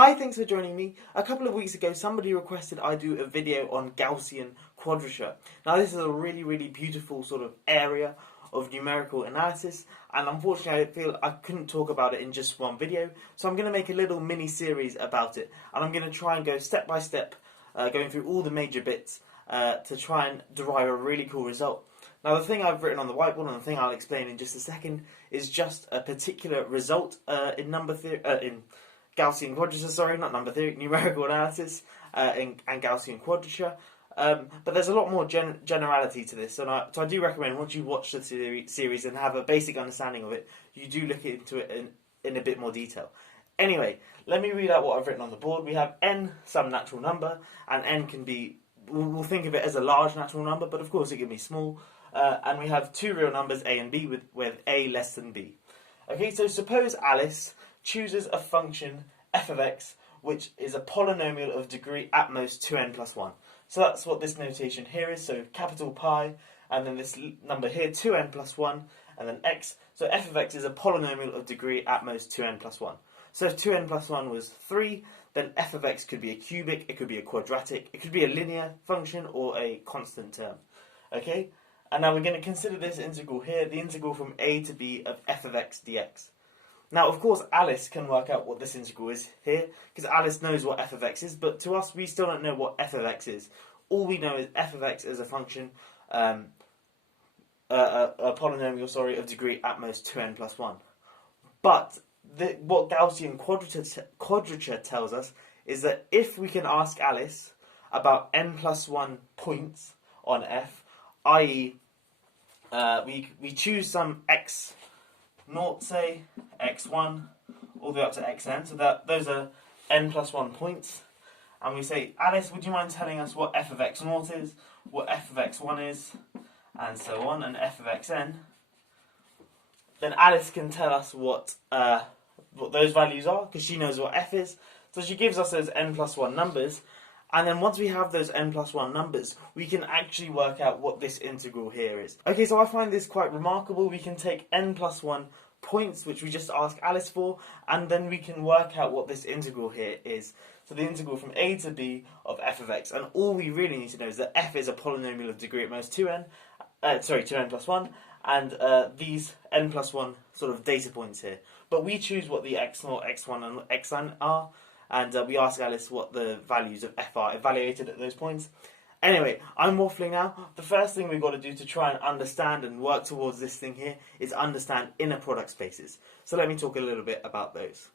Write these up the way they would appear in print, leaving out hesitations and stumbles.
Hi, thanks for joining me. A couple of weeks ago, somebody requested I do a video on Gaussian Quadrature. Now, this is a really beautiful sort of area of numerical analysis, and unfortunately I feel I couldn't talk about it in just one video, so I'm going to make a little mini-series about it, and I'm going to try and go step by step, going through all the major bits to try and derive a really cool result. Now, the thing I've written on the whiteboard, and the thing I'll explain in just a second, is just a particular result in Gaussian Quadrature, not number theory, numerical analysis, and Gaussian Quadrature. But there's a lot more generality to this, so I do recommend once you watch the series and have a basic understanding of it, you do look into it in a bit more detail. Anyway, let me read out what I've written on the board. We have n, some natural number, and n can be, we'll think of it as a large natural number, but of course it can be small. And we have two real numbers, a and b, with a less than b. Okay, so suppose Alice chooses a function f of x, which is a polynomial of degree at most 2n plus 1. So that's what this notation here is, so capital pi, and then this number here, 2n plus 1, and then x. So f of x is a polynomial of degree at most 2n plus 1. So if 2n plus 1 was 3, then f of x could be a cubic, it could be a quadratic, it could be a linear function, or a constant term. Okay? And now we're going to consider this integral here, the integral from a to b of f of x dx. Now, of course, Alice can work out what this integral is here, because Alice knows what f of x is, but to us, we still don't know what f of x is. All we know is f of x is a function, a polynomial, of degree at most 2n plus 1. But what Gaussian quadrature tells us is that if we can ask Alice about n plus 1 points on f, i.e., we choose some x naught, say, x1, all the way up to xn, so those are n plus 1 points, and we say, Alice, would you mind telling us what f of x naught is, what f of x1 is, and so on, and f of xn, then Alice can tell us what those values are, because she knows what f is, so she gives us those n plus 1 numbers, and then once we have those n plus 1 numbers, we can actually work out what this integral here is. Okay, so I find this quite remarkable. We can take n plus 1 points, which we just asked Alice for, and then we can work out what this integral here is. So the integral from a to b of f of x, and all we really need to know is that f is a polynomial of degree at most 2n plus 1, and these n plus 1 sort of data points here. But we choose what the x0, x1, and xn are, and we ask Alice what the values of f are evaluated at those points. Anyway, I'm waffling now. The first thing we've got to do to try and understand and work towards this thing here is understand inner product spaces. So let me talk a little bit about those.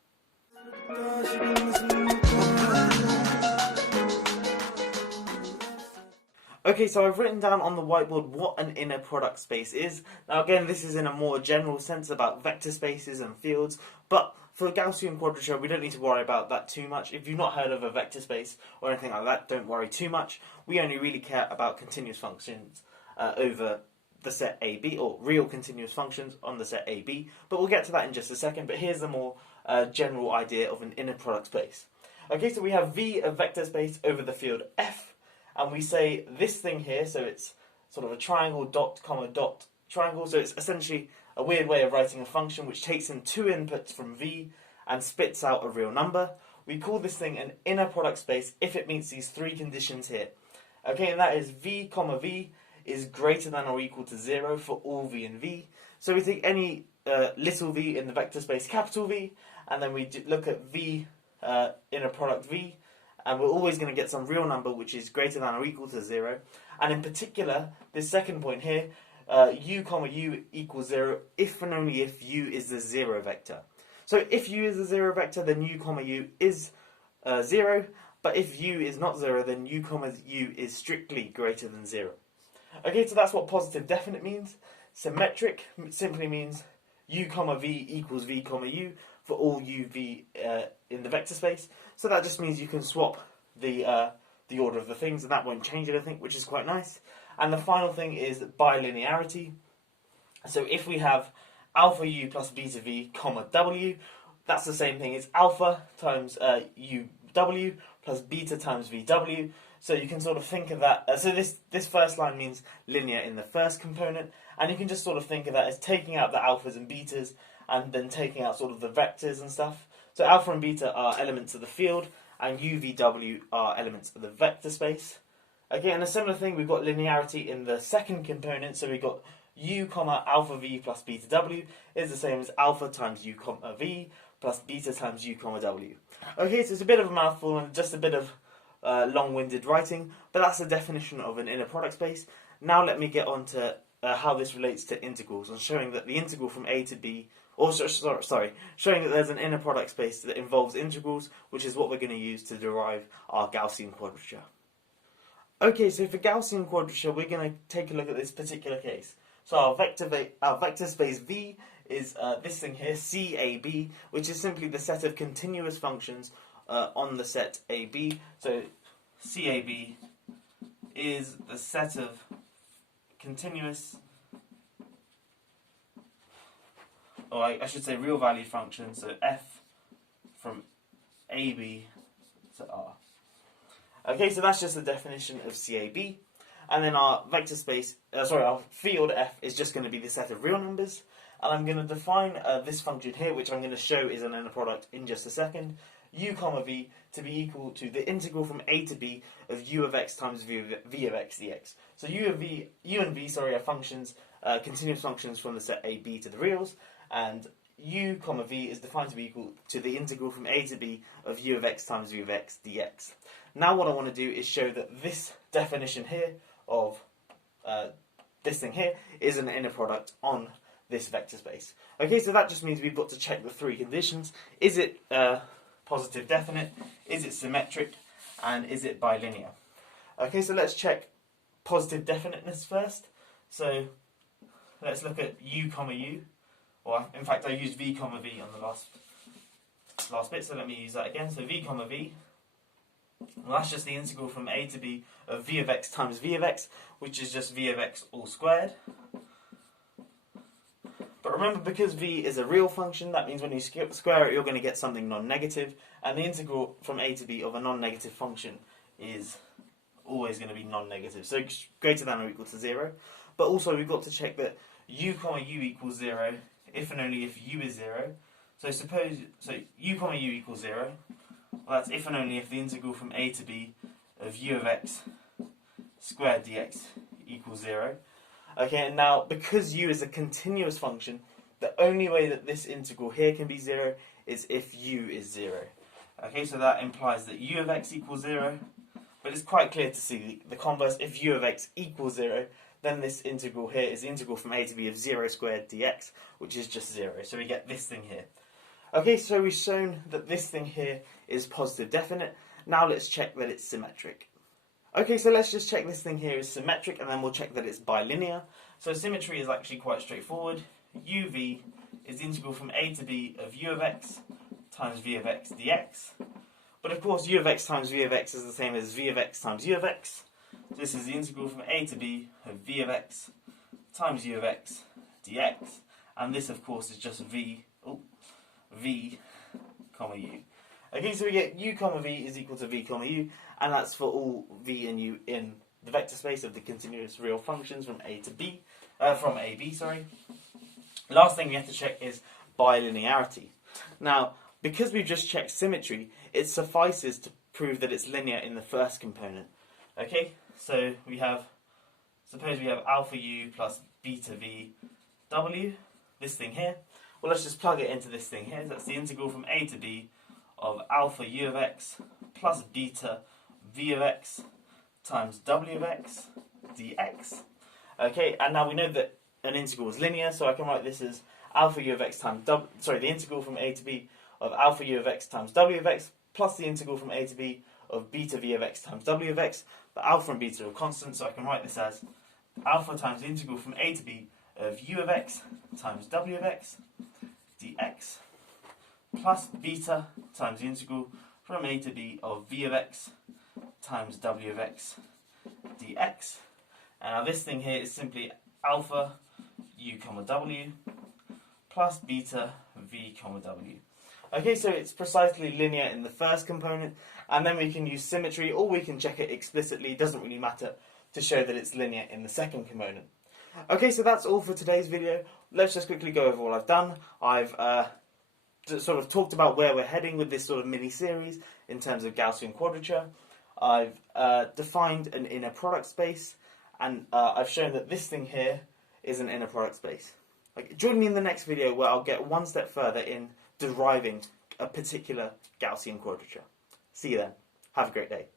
Okay, so I've written down on the whiteboard what an inner product space is. Now again, this is in a more general sense about vector spaces and fields, but for Gaussian quadrature, we don't need to worry about that too much. If you've not heard of a vector space or anything like that, don't worry too much. We only really care about continuous functions over the set AB, or real continuous functions on the set AB. But we'll get to that in just a second. But here's the more general idea of an inner product space. Okay, so we have V, a vector space, over the field F. And we say this thing here, so it's sort of a triangle, dot, comma, dot, triangle. So it's essentially a weird way of writing a function which takes in two inputs from V and spits out a real number. We call this thing an inner product space if it meets these three conditions here. Okay, and that is V, comma V is greater than or equal to 0 for all V and V. So we take any little v in the vector space capital V, and then we look at V, inner product V, and we're always going to get some real number which is greater than or equal to 0. And in particular, this second point here, u comma u equals 0 if and only if u is the 0 vector. So if u is the 0 vector, then u comma u is 0, but if u is not 0, then u comma u is strictly greater than 0. Okay, so that's what positive definite means. Symmetric simply means u comma v equals v comma u for all u v in the vector space. So that just means you can swap the order of the things, and that won't change anything, which is quite nice. And the final thing is bilinearity. So if we have alpha u plus beta v, comma w, that's the same thing as alpha times uw plus beta times vw. So you can sort of think of that. So this first line means linear in the first component, and you can just sort of think of that as taking out the alphas and betas, and then taking out sort of the vectors and stuff. So alpha and beta are elements of the field, and u, v, w are elements of the vector space. Again, a similar thing, we've got linearity in the second component, so we've got u comma alpha v plus beta w is the same as alpha times u comma v plus beta times u comma w. Okay, so it's a bit of a mouthful and just a bit of long-winded writing, but that's the definition of an inner product space. Now let me get on to how this relates to integrals, and showing that the integral from a to b, showing that there's an inner product space that involves integrals, which is what we're going to use to derive our Gaussian quadrature. Okay, so for Gaussian quadrature, we're going to take a look at this particular case. So our vector space V is this thing here, CAB, which is simply the set of continuous functions on the set AB. So CAB is the set of continuous, or I should say real value functions, so f from AB to R. Okay, so that's just the definition of CAB. And then our vector space, our field f is just going to be the set of real numbers. And I'm going to define this function here, which I'm going to show is an inner product in just a second, u comma v, to be equal to the integral from a to b of u of x times v of x dx. So u and v are functions, continuous functions from the set a, b to the reals, and u comma v is defined to be equal to the integral from a to b of u of x times v of x dx. Now what I want to do is show that this definition here of this thing here is an inner product on this vector space. Okay, so that just means we've got to check the three conditions. Is it positive definite? Is it symmetric? And is it bilinear? Okay, so let's check positive definiteness first. So let's look at u comma u, or in fact I used v comma v on the last bit, so let me use that again. So v comma v, well, that's just the integral from a to b of v of x times v of x, which is just v of x all squared. But remember, because v is a real function, that means when you square it, you're going to get something non-negative, and the integral from a to b of a non-negative function is always going to be non-negative, so greater than or equal to 0. But also we've got to check that u comma u equals 0 if and only if u is 0. So u comma u equals 0. Well, that's if and only if the integral from a to b of u of x squared dx equals 0. Okay, and now because u is a continuous function, the only way that this integral here can be 0 is if u is 0. Okay, so that implies that u of x equals 0, but it's quite clear to see the converse. If u of x equals 0, then this integral here is the integral from a to b of 0 squared dx, which is just 0. So we get this thing here. Okay, so we've shown that this thing here is positive definite. Now let's check that it's symmetric. Okay, so let's just check this thing here is symmetric, and then we'll check that it's bilinear. So symmetry is actually quite straightforward. uv is the integral from a to b of u of x times v of x dx. But of course, u of x times v of x is the same as v of x times u of x. This is the integral from a to b of v of x times u of x dx. And this, of course, is just v comma u. Okay, so we get u comma v is equal to v comma u, and that's for all v and u in the vector space of the continuous real functions from a to b, from ab, sorry. Last thing we have to check is bilinearity. Now, because we've just checked symmetry, it suffices to prove that it's linear in the first component. Okay, so suppose we have alpha u plus beta v w, this thing here. Well, let's just plug it into this thing here. That's the integral from a to b of alpha u of x plus beta v of x times w of x dx. Okay, and now we know that an integral is linear, so I can write this as alpha u of x times the integral from a to b of alpha u of x times w of x plus the integral from a to b of beta v of x times w of x. But alpha and beta are constant, so I can write this as alpha times the integral from a to b of u of x times w of x dx plus beta times the integral from a to b of v of x times w of x dx. And now this thing here is simply alpha u comma w plus beta v comma w. Okay, so it's precisely linear in the first component, and then we can use symmetry, or we can check it explicitly, it doesn't really matter, to show that it's linear in the second component. Okay, so that's all for today's video. Let's just quickly go over what I've done. I've sort of talked about where we're heading with this sort of mini-series in terms of Gaussian quadrature. I've defined an inner product space, and I've shown that this thing here is an inner product space. Like, join me in the next video where I'll get one step further in deriving a particular Gaussian quadrature. See you then. Have a great day.